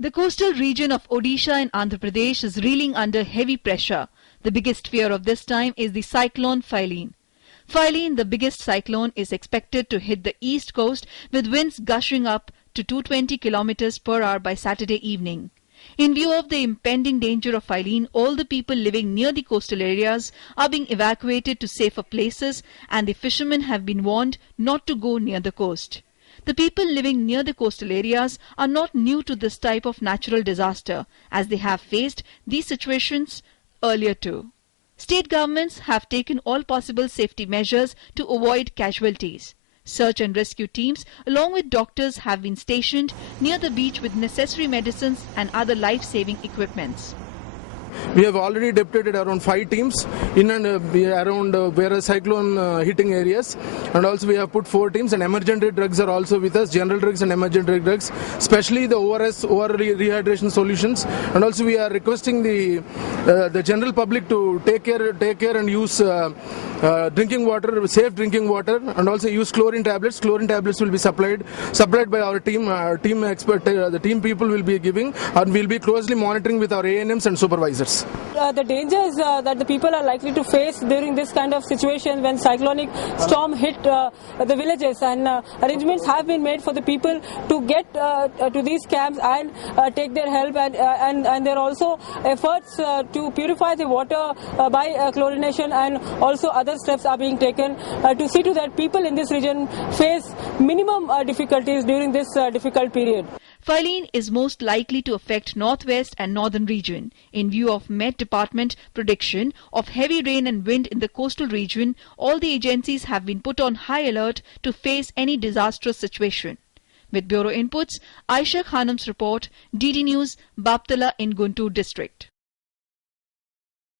The coastal region of Odisha and Andhra Pradesh is reeling under heavy pressure. The biggest fear of this time is the cyclone Phylline. Phylline, the biggest cyclone, is expected to hit the east coast with winds gushing up to 220 km per hour by Saturday evening. In view of the impending danger of Phylline, all the people living near the coastal areas are being evacuated to safer places, and the fishermen have been warned not to go near the coast. The people living near the coastal areas are not new to this type of natural disaster, as they have faced these situations earlier too. State governments have taken all possible safety measures to avoid casualties. Search and rescue teams along with doctors have been stationed near the beach with necessary medicines and other life-saving equipments. We have already deployed around 5 teams in and around various cyclone hitting areas, and also we have put 4 teams, and emergency drugs are also with us, general drugs and emergency drugs, especially the ORS, over rehydration solutions, and also we are requesting the general public to take care and use drinking water, safe drinking water, and also use chlorine tablets. Chlorine tablets will be supplied by our team expert. The team people will be giving, and we'll be closely monitoring with our ANMs and supervisors. The dangers that the people are likely to face during this kind of situation when cyclonic storm hit the villages, and arrangements have been made for the people to get to these camps and take their help, and there are also efforts to purify the water by chlorination, and also other steps are being taken to see to that people in this region face minimum difficulties during this difficult period. Phylline is most likely to affect northwest and northern region. In view of Met Department prediction of heavy rain and wind in the coastal region, all the agencies have been put on high alert to face any disastrous situation. With Bureau Inputs, Aisha Khanum's report, DD News, Baptala in Guntur district.